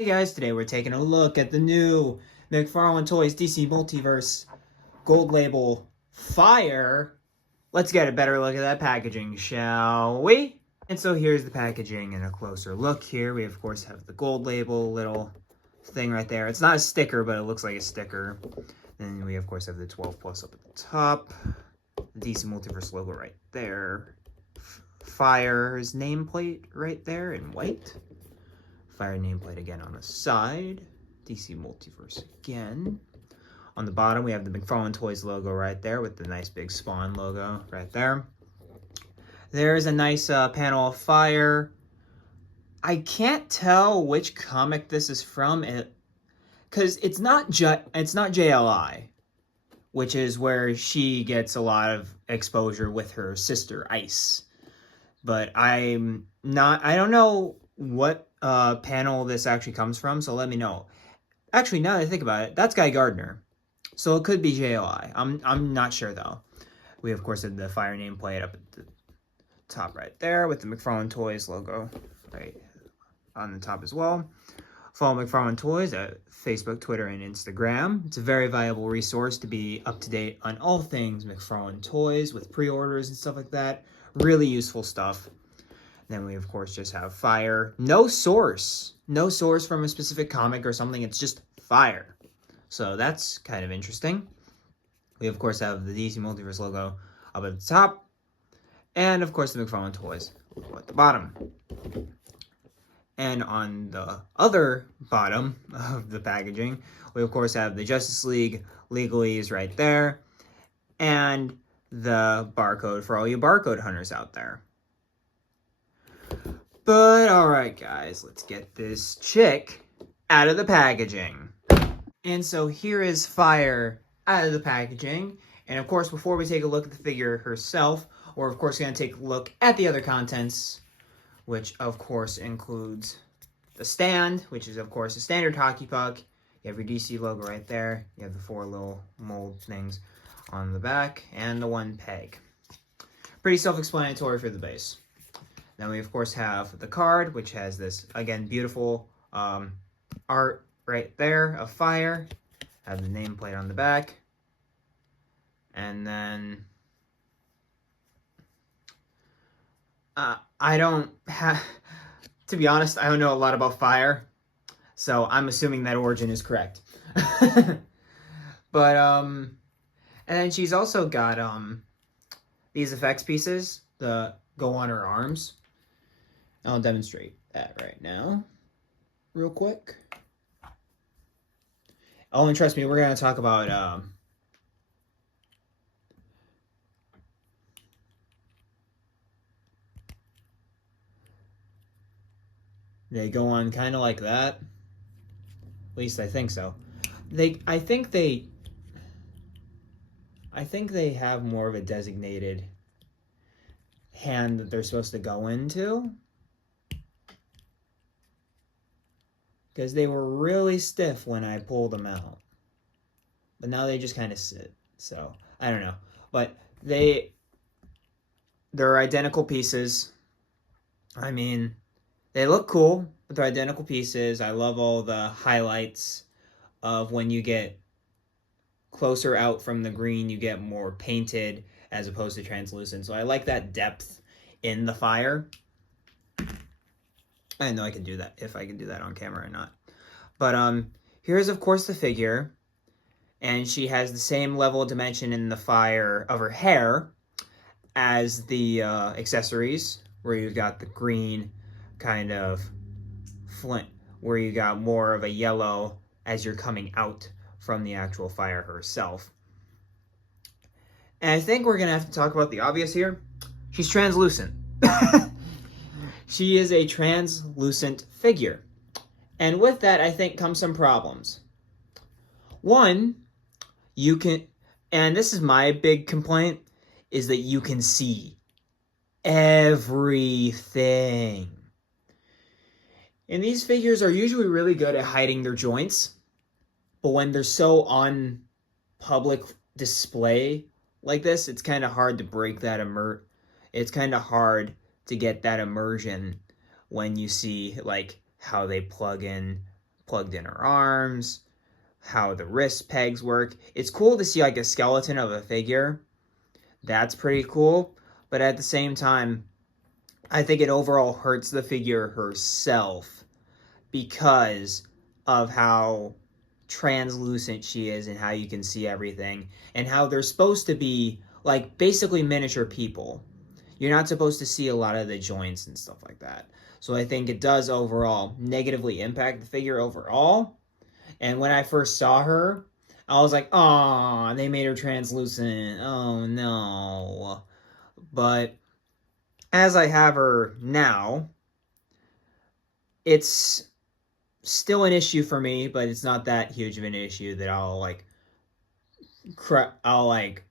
Hey guys, today we're taking a look at the new McFarlane Toys DC Multiverse Gold Label Fire. Let's get a better look at that packaging, shall we? And so here's the packaging and a closer look here. We of course have the gold label little thing right there. It's not a sticker, but it looks like a sticker. Then we of course have the 12 plus up at the top. The DC Multiverse logo right there. Fire's nameplate right there in white. Fire nameplate again on the side. DC Multiverse again. On the bottom, we have the McFarlane Toys logo right there with the nice big Spawn logo right there. There's a nice panel of Fire. I can't tell which comic this is from, because it's not JLI, which is where she gets a lot of exposure with her sister Ice. But I don't know what panel this actually comes from, so let me know. Actually, now that I think about it, that's Guy Gardner, so it could be JLI. I'm not sure though. We of course have the Fire nameplate up at the top right there with the McFarlane Toys logo right on the top as well. Follow McFarlane Toys at Facebook, Twitter, and Instagram. It's a very valuable resource to be up to date on all things McFarlane Toys with pre-orders and stuff like that. Really useful stuff. Then we, of course, just have Fire. No source. No source from a specific comic or something. It's just Fire. So that's kind of interesting. We, of course, have the DC Multiverse logo up at the top. And, of course, the McFarlane Toys logo at the bottom. And on the other bottom of the packaging, we, of course, have the Justice League legalese right there. And the barcode for all you barcode hunters out there. But alright guys, let's get this chick out of the packaging. And so here is Fire out of the packaging. And of course, before we take a look at the figure herself, we're of course going to take a look at the other contents, which of course includes the stand, which is of course a standard hockey puck. You have your DC logo right there. You have the 4 little mold things on the back, and the 1 peg. Pretty self-explanatory for the base. Then we, of course, have the card, which has this, again, beautiful art right there of Fire. Have the nameplate on the back. And then I don't have, to be honest, I don't know a lot about Fire. So I'm assuming that origin is correct. But, and then she's also got these effects pieces that go on her arms. I'll demonstrate that right now, real quick. Oh, and trust me, we're going to talk about they go on kind of like that. At least I think so. I think they have more of a designated hand that they're supposed to go into. Because they were really stiff when I pulled them out. But now they just kind of sit. So, I don't know. But they're identical pieces. I mean, they look cool, but they're identical pieces. I love all the highlights of when you get closer out from the green, you get more painted as opposed to translucent. So I like that depth in the Fire. I didn't know I could do that, if I could do that on camera or not. But here's, of course, the figure. And she has the same level of dimension in the Fire of her hair as the accessories, where you've got the green kind of flint, where you got more of a yellow as you're coming out from the actual Fire herself. And I think we're going to have to talk about the obvious here. She's translucent. She is a translucent figure. And with that, I think, comes some problems. One, you can, and this is my big complaint, is that you can see everything. And these figures are usually really good at hiding their joints. But when they're so on public display like this, it's kind of hard to break that it's kind of hard to get that immersion when you see like how they plug in plugged in her arms, how the wrist pegs work. It's cool to see like a skeleton of a figure. That's pretty cool. But at the same time, I think it overall hurts the figure herself because of how translucent she is and how you can see everything and how they're supposed to be like basically miniature people. You're not supposed to see a lot of the joints and stuff like that. So I think it does overall negatively impact the figure overall. And when I first saw her, I was like, "Aw, they made her translucent. Oh no." But as I have her now, it's still an issue for me, but it's not that huge of an issue that I'll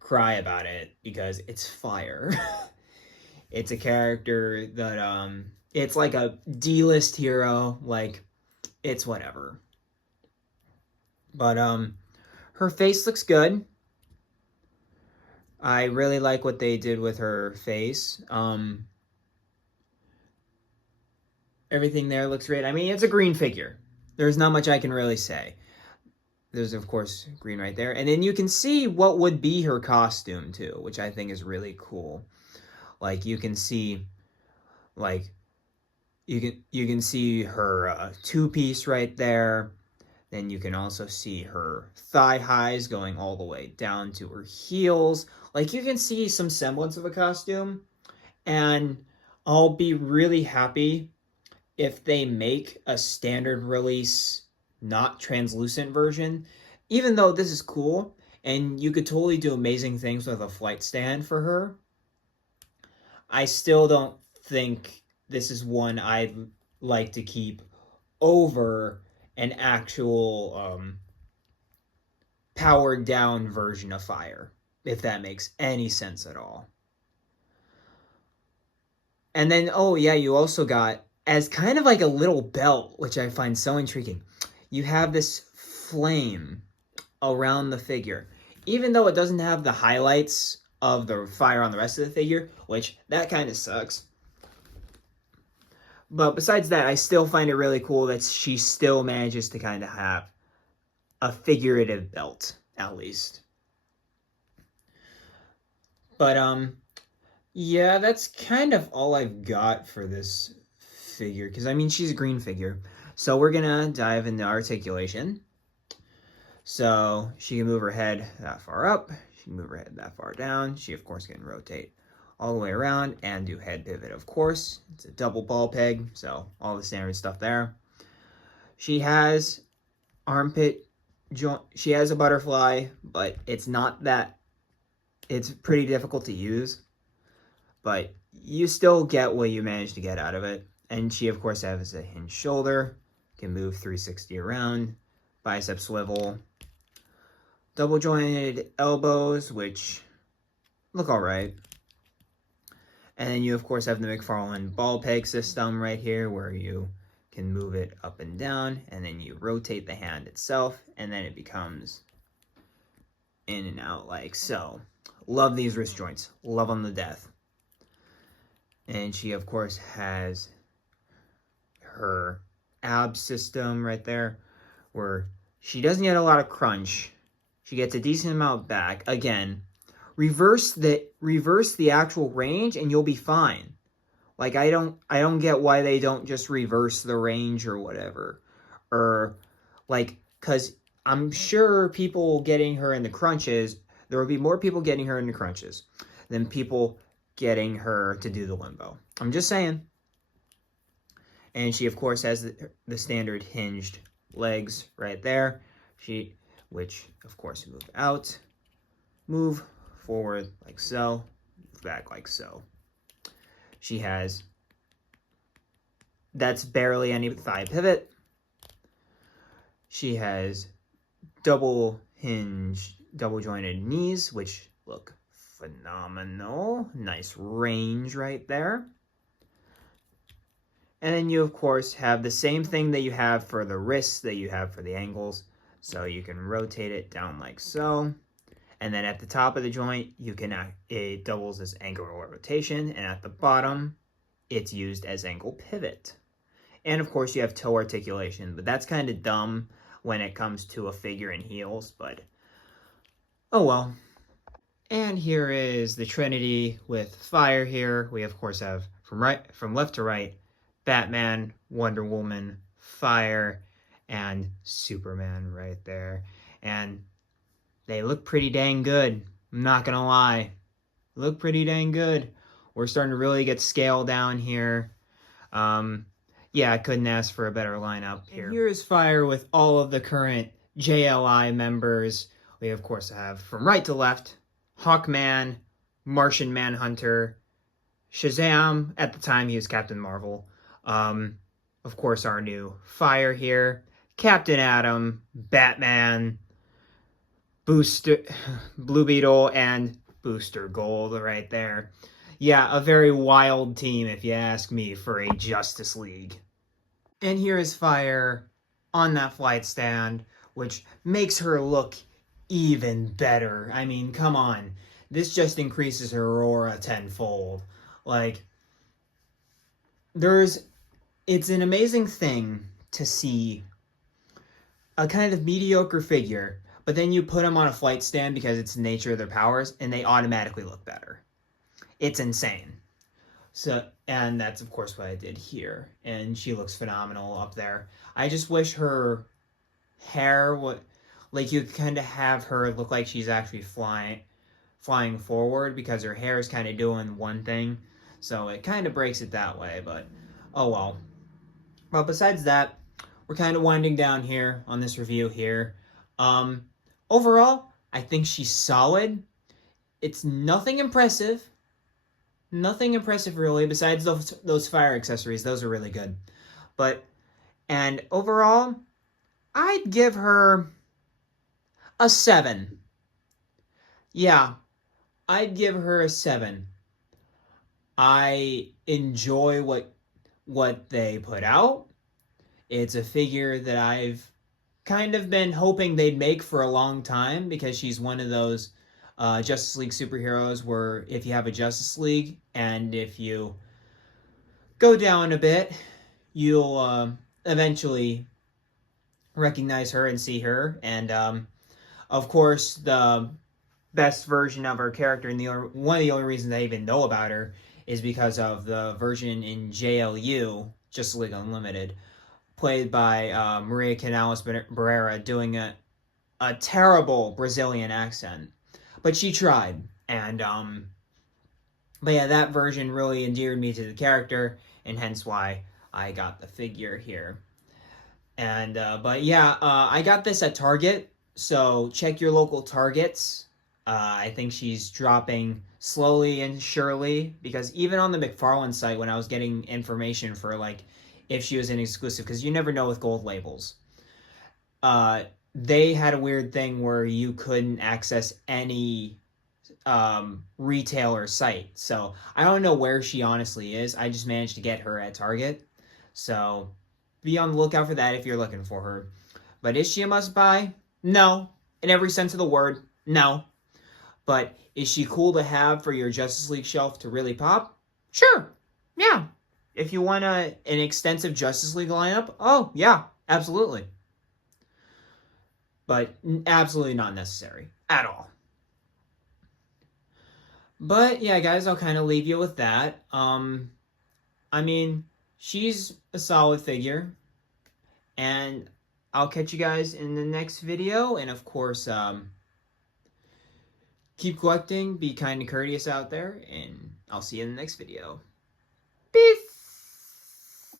cry about it because it's fire. It's a character that it's like a D-list hero, like it's whatever. But her face looks good. I really like what they did with her face. Everything there looks great. I mean, it's a green figure. There's not much I can really say. There's, of course, green right there. And then you can see what would be her costume, too, which I think is really cool. Like, you can see, like, you can see her two-piece right there. Then you can also see her thigh highs going all the way down to her heels. Like, you can see some semblance of a costume. And I'll be really happy if they make a standard release, not translucent version. Even though this is cool, and you could totally do amazing things with a flight stand for her, I still don't think this is one I'd like to keep over an actual powered down version of Fire, if that makes any sense at all. And then, oh yeah, you also got, as kind of like a little belt, which I find so intriguing, you have this flame around the figure. Even though it doesn't have the highlights of the fire on the rest of the figure, which that kind of sucks. But besides that, I still find it really cool that she still manages to kind of have a figurative belt, at least. But, yeah, that's kind of all I've got for this figure. Because, I mean, she's a green figure. So we're going to dive into articulation. So she can move her head that far up. She can move her head that far down. She, of course, can rotate all the way around and do head pivot, of course. It's a double ball peg, so all the standard stuff there. She has armpit joint. She has a butterfly, but it's not that. It's pretty difficult to use, but you still get what you manage to get out of it. And she, of course, has a hinged shoulder, can move 360 around, bicep swivel, double jointed elbows, which look all right. And then you, of course, have the McFarlane ball peg system right here where you can move it up and down, and then you rotate the hand itself, and then it becomes in and out like so. Love these wrist joints. Love them to death. And she, of course, has her ab system right there where she doesn't get a lot of crunch. She gets a decent amount back. Again, reverse the actual range and you'll be fine. Like I don't get why they don't just reverse the range or whatever. Or like, cause I'm sure people getting her in the crunches, there will be more people getting her in the crunches than people getting her to do the limbo. I'm just saying. And she, of course, has the standard hinged legs right there. Which, of course, move out, move forward like so, move back like so. She has, that's barely any thigh pivot. She has double jointed knees, which look phenomenal. Nice range right there. And then you, of course, have the same thing that you have for the wrists that you have for the ankles. So you can rotate it down like so. And then at the top of the joint, it doubles as angular rotation. And at the bottom, it's used as angle pivot. And of course you have toe articulation, but that's kind of dumb when it comes to a figure in heels, but oh well. And here is the Trinity with fire here. We of course have from left to right, Batman, Wonder Woman, fire, and Superman right there. And they look pretty dang good. I'm not gonna lie. Look pretty dang good. We're starting to really get scaled down here. Yeah, I couldn't ask for a better lineup here. And here's fire with all of the current JLI members. We of course have from right to left, Hawkman, Martian Manhunter, Shazam. At the time he was Captain Marvel. Of course our new fire here, Captain Atom, Batman, Booster, Blue Beetle, and Booster Gold right there. Yeah, a very wild team, if you ask me, for a Justice League. And here is fire on that flight stand, which makes her look even better. I mean, come on. This just increases her aura tenfold. Like, it's an amazing thing to see a kind of mediocre figure, but then you put them on a flight stand because it's the nature of their powers, and they automatically look better. It's insane. So, and that's of course what I did here, and she looks phenomenal up there. I just wish her hair would, like, you kind of have her look like she's actually flying forward, because her hair is kind of doing one thing, so it kind of breaks it that way, but oh well. But besides that, we're kind of winding down here on this review here. Overall, I think she's solid. It's nothing impressive. Nothing impressive really, besides those fire accessories. Those are really good. And overall, I'd give her a 7. Yeah, I'd give her a 7. I enjoy what they put out. It's a figure that I've kind of been hoping they'd make for a long time, because she's one of those Justice League superheroes where if you have a Justice League and if you go down a bit, you'll eventually recognize her and see her. And of course, the best version of her character, and one of the only reasons I even know about her, is because of the version in JLU, Justice League Unlimited, played by Maria Canales-Barrera, doing a terrible Brazilian accent. But she tried, and but yeah, that version really endeared me to the character, and hence why I got the figure here. And but yeah, I got this at Target, so check your local Targets. I think she's dropping slowly and surely, because even on the McFarlane site, when I was getting information for like if she was an exclusive, because you never know with gold labels, they had a weird thing where you couldn't access any retailer site. So I don't know where she honestly is. I just managed to get her at Target. So be on the lookout for that if you're looking for her. But is she a must-buy? No. In every sense of the word, no. But is she cool to have for your Justice League shelf to really pop? Sure. Yeah. If you want an extensive Justice League lineup, oh, yeah, absolutely. But absolutely not necessary at all. But yeah, guys, I'll kind of leave you with that. I mean, she's a solid figure, and I'll catch you guys in the next video. And of course, keep collecting, be kind and courteous out there, and I'll see you in the next video. Peace.